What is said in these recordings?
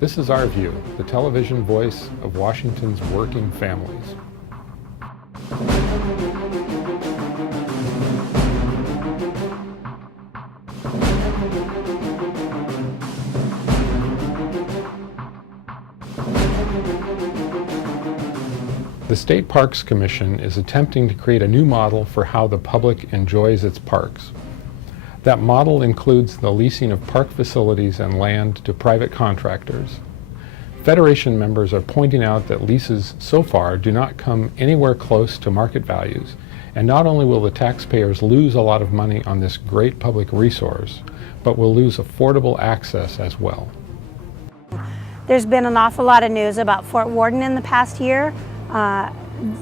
This is OurView, the television voice of Washington's working families. The State Parks Commission is attempting to create a new model for how the public enjoys its parks. That model includes the leasing of park facilities and land to private contractors. Federation members are pointing out that leases so far do not come anywhere close to market values, and not only will the taxpayers lose a lot of money on this great public resource, but will lose affordable access as well. There's been an awful lot of news about Fort Warden in the past year.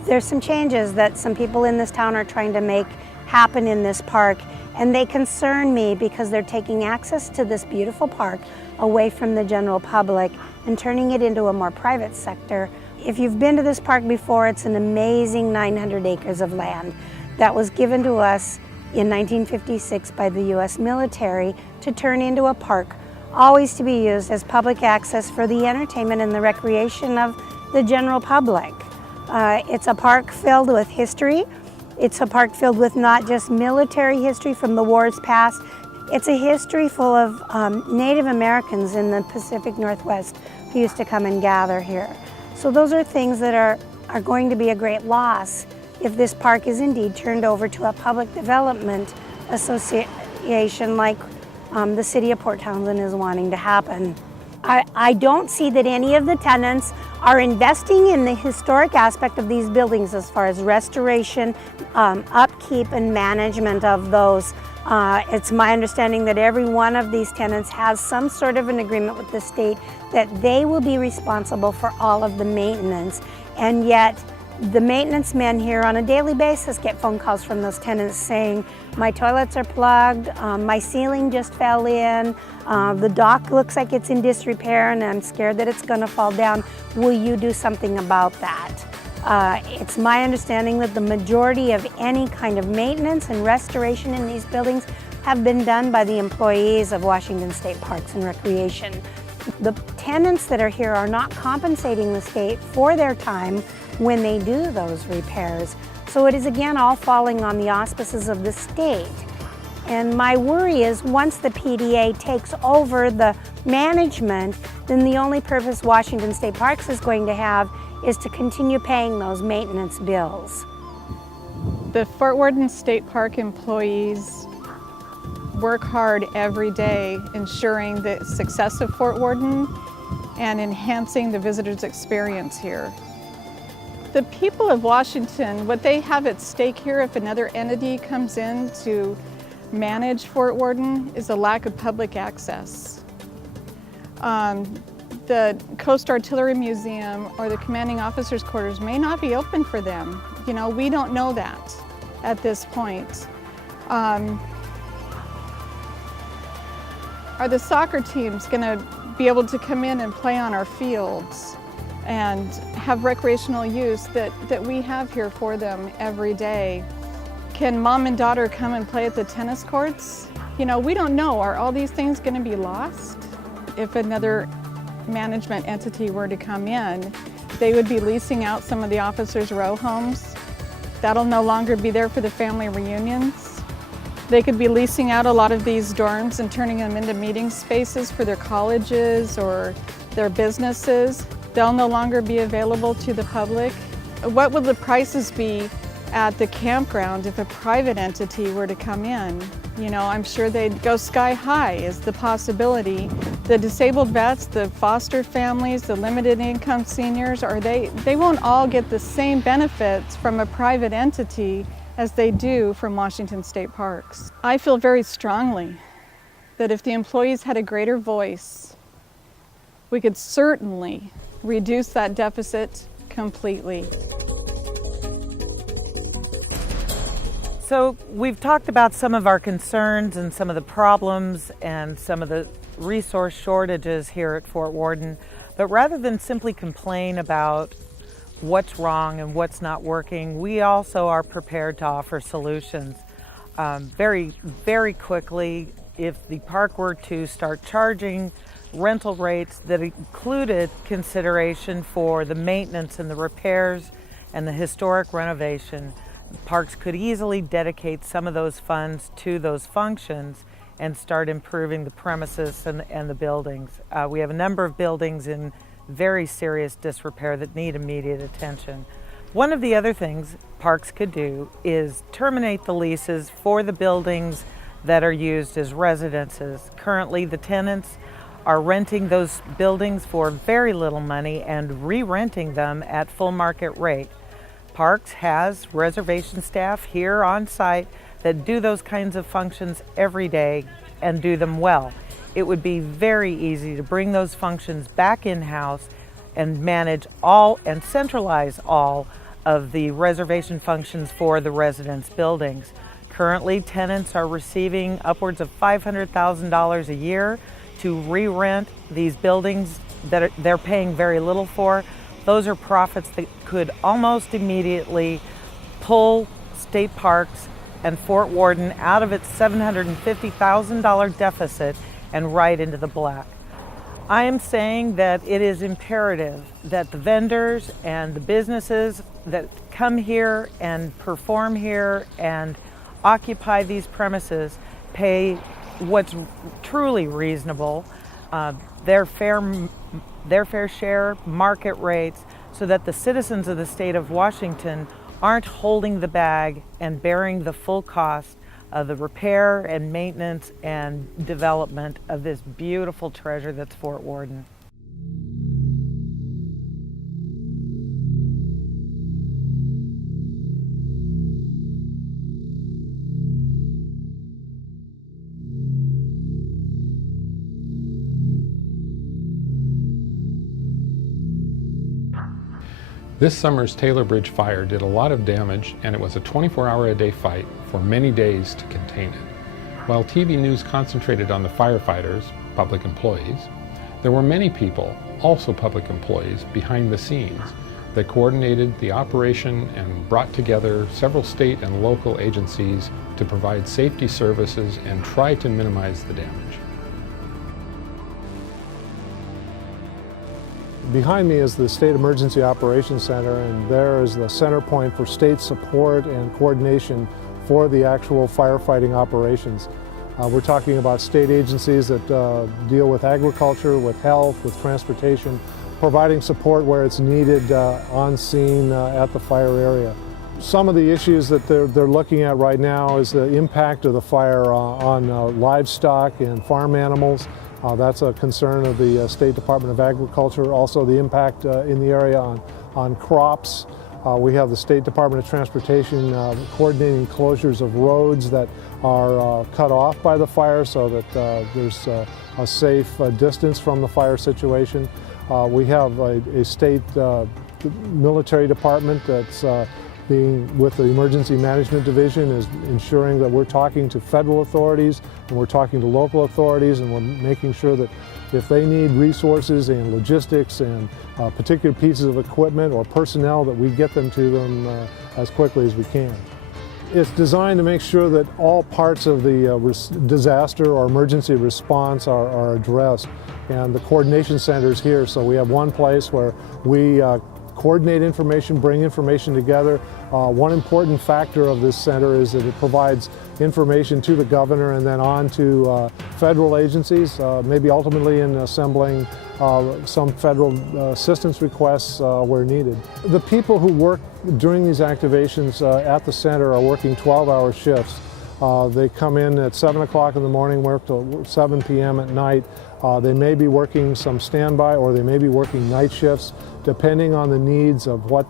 There's some changes that some people in this town are trying to make happen in this park, and they concern me because they're taking access to this beautiful park away from the general public and turning it into a more private sector. If you've been to this park before, it's an amazing 900 acres of land that was given to us in 1956 by the U.S. military to turn into a park, always to be used as public access for the entertainment and the recreation of the general public. It's a park filled with history. It's a park filled with not just military history from the wars past. It's a history full of Native Americans in the Pacific Northwest who used to come and gather here. So those are things that are going to be a great loss if this park is indeed turned over to a public development association like the city of Port Townsend is wanting to happen. I don't see that any of the tenants are investing in the historic aspect of these buildings as far as restoration, upkeep, and management of those. It's my understanding that every one of these tenants has some sort of an agreement with the state that they will be responsible for all of the maintenance, and yet the maintenance men here on a daily basis get phone calls from those tenants saying, my toilets are plugged, my ceiling just fell in, the dock looks like it's in disrepair and I'm scared that it's going to fall down. Will you do something about that? It's my understanding that the majority of any kind of maintenance and restoration in these buildings have been done by the employees of Washington State Parks and Recreation. The tenants that are here are not compensating the state for their time when they do those repairs. So it is again all falling on the auspices of the state. And my worry is once the PDA takes over the management, then the only purpose Washington State Parks is going to have is to continue paying those maintenance bills. The Fort Warden State Park employees work hard every day ensuring the success of Fort Warden and enhancing the visitors' experience here. The people of Washington, what they have at stake here if another entity comes in to manage Fort Warden is a lack of public access. The Coast Artillery Museum or the commanding officers' quarters may not be open for them. You know, we don't know that at this point. Are the soccer teams going to be able to come in and play on our fields and have recreational use that we have here for them every day? Can mom and daughter come and play at the tennis courts? You know, we don't know. Are all these things going to be lost? If another management entity were to come in, they would be leasing out some of the officers' row homes. That'll no longer be there for the family reunions. They could be leasing out a lot of these dorms and turning them into meeting spaces for their colleges or their businesses. They'll no longer be available to the public. What would the prices be at the campground if a private entity were to come in? You know, I'm sure they'd go sky high is the possibility. The disabled vets, the foster families, the limited income seniors, they won't all get the same benefits from a private entity as they do from Washington State Parks. I feel very strongly that if the employees had a greater voice, we could certainly reduce that deficit completely. So we've talked about some of our concerns and some of the problems and some of the resource shortages here at Fort Warden, but rather than simply complain about what's wrong and what's not working, we also are prepared to offer solutions. Very quickly, if the park were to start charging rental rates that included consideration for the maintenance and the repairs and the historic renovation. Parks could easily dedicate some of those funds to those functions and start improving the premises and the buildings. We have a number of buildings in very serious disrepair that need immediate attention. One of the other things parks could do is terminate the leases for the buildings that are used as residences. Currently, the tenants are renting those buildings for very little money and re-renting them at full market rate. Parks has reservation staff here on site that do those kinds of functions every day and do them well. It would be very easy to bring those functions back in-house and manage all and centralize all of the reservation functions for the residence buildings. Currently, tenants are receiving upwards of $500,000 a year to re-rent these buildings that they're paying very little for. Those are profits that could almost immediately pull state parks and Fort Warden out of its $750,000 deficit and right into the black. I am saying that it is imperative that the vendors and the businesses that come here and perform here and occupy these premises pay what's truly reasonable, their fair share, market rates, so that the citizens of the state of Washington aren't holding the bag and bearing the full cost of the repair and maintenance and development of this beautiful treasure that's Fort Warden. This summer's Taylor Bridge fire did a lot of damage, and it was a 24-hour-a-day fight for many days to contain it. While TV news concentrated on the firefighters, public employees, there were many people, also public employees, behind the scenes that coordinated the operation and brought together several state and local agencies to provide safety services and try to minimize the damage. Behind me is the State Emergency Operations Center, and there is the center point for state support and coordination for the actual firefighting operations. We're talking about state agencies that deal with agriculture, with health, with transportation, providing support where it's needed on scene at the fire area. Some of the issues that they're looking at right now is the impact of the fire on livestock and farm animals. That's a concern of the State Department of Agriculture. Also the impact in the area on crops. We have the State Department of Transportation coordinating closures of roads that are cut off by the fire so that there's a safe distance from the fire situation. We have a state military department that's being with the Emergency Management Division is ensuring that we're talking to federal authorities and we're talking to local authorities, and we're making sure that if they need resources and logistics and particular pieces of equipment or personnel, that we get them to them as quickly as we can. It's designed to make sure that all parts of the disaster or emergency response are addressed, and the coordination center is here, so we have one place where we coordinate information, bring information together. One important factor of this center is that it provides information to the governor and then on to federal agencies, maybe ultimately in assembling some federal assistance requests where needed. The people who work during these activations at the center are working 12-hour shifts. They come in at 7 o'clock in the morning, work till 7 p.m. at night. They may be working some standby or they may be working night shifts, depending on the needs of what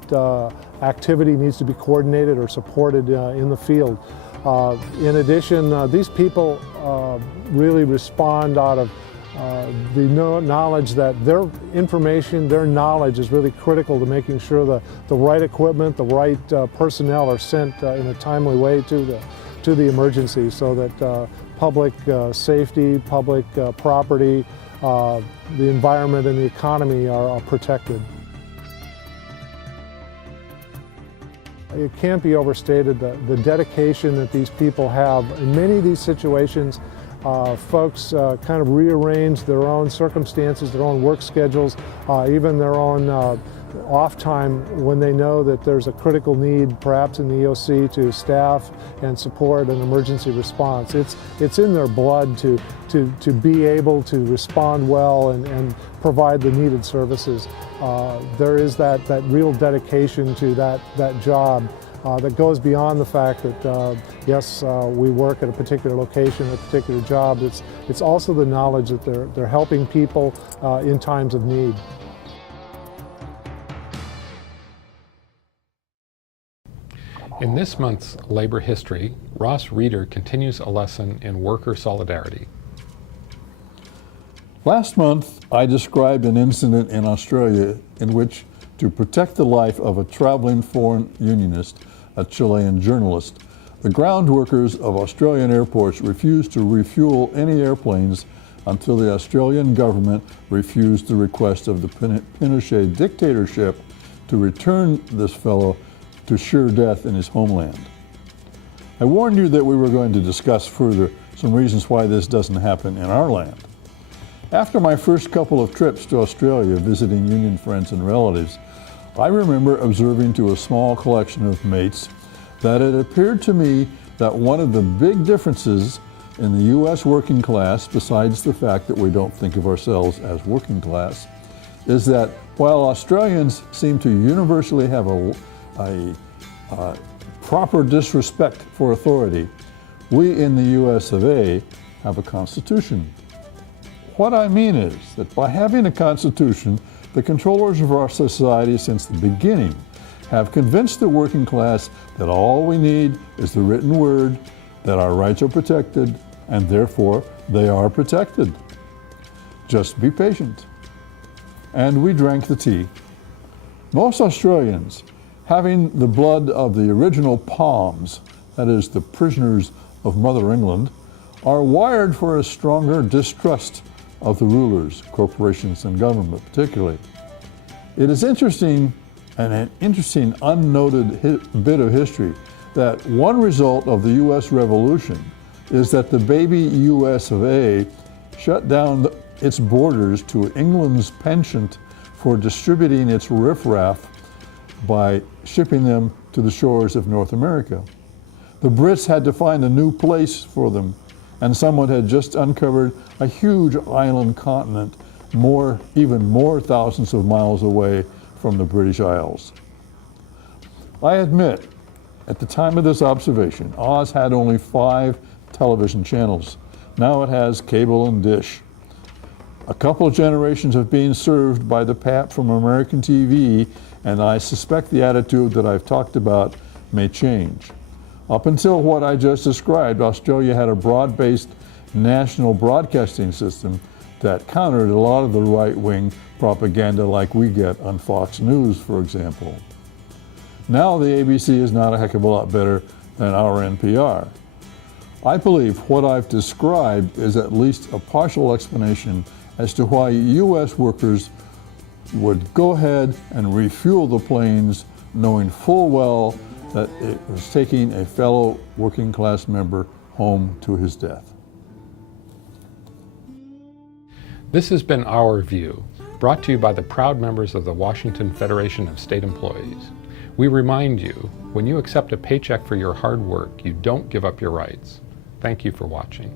activity needs to be coordinated or supported in the field. In addition, these people really respond out of the knowledge that their information, their knowledge is really critical to making sure the right equipment, the right personnel are sent in a timely way to the emergency, so that public safety, public property, the environment and the economy are protected. It can't be overstated the dedication that these people have. In many of these situations, Folks kind of rearrange their own circumstances, their own work schedules, even their own off time when they know that there's a critical need, perhaps in the EOC, to staff and support an emergency response. It's in their blood to be able to respond well and provide the needed services. There is that real dedication to that job that goes beyond the fact that yes, we work at a particular location, a particular job. It's also the knowledge that they're helping people in times of need. In this month's Labor History, Ross Rieder continues a lesson in worker solidarity. Last month, I described an incident in Australia in which, to protect the life of a traveling foreign unionist, a Chilean journalist, the ground workers of Australian airports refused to refuel any airplanes until the Australian government refused the request of the Pinochet dictatorship to return this fellow to sure death in his homeland. I warned you that we were going to discuss further some reasons why this doesn't happen in our land. After my first couple of trips to Australia visiting union friends and relatives, I remember observing to a small collection of mates that it appeared to me that one of the big differences in the U.S. working class, besides the fact that we don't think of ourselves as working class, is that while Australians seem to universally have a proper disrespect for authority, we in the U.S. of A. have a constitution. What I mean is that by having a constitution, the controllers of our society since the beginning have convinced the working class that all we need is the written word, that our rights are protected, and therefore they are protected. Just be patient. And we drank the tea. Most Australians, having the blood of the original Palms, that is, the prisoners of Mother England, are wired for a stronger distrust of the rulers, corporations, and government particularly. It is interesting, and an interesting unnoted bit of history, that one result of the U.S. Revolution is that the baby U.S. of A. shut down its borders to England's penchant for distributing its riffraff by shipping them to the shores of North America. The Brits had to find a new place for them, and someone had just uncovered a huge island continent, even more thousands of miles away from the British Isles. I admit, at the time of this observation, Oz had only 5 television channels. Now it has cable and dish. A couple of generations of being served by the pap from American TV, and I suspect the attitude that I've talked about may change. Up until what I just described, Australia had a broad-based national broadcasting system that countered a lot of the right-wing propaganda like we get on Fox News, for example. Now the ABC is not a heck of a lot better than our NPR. I believe what I've described is at least a partial explanation as to why U.S. workers would go ahead and refuel the planes knowing full well that it was taking a fellow working class member home to his death. This has been Our View, brought to you by the proud members of the Washington Federation of State Employees. We remind you, when you accept a paycheck for your hard work, you don't give up your rights. Thank you for watching.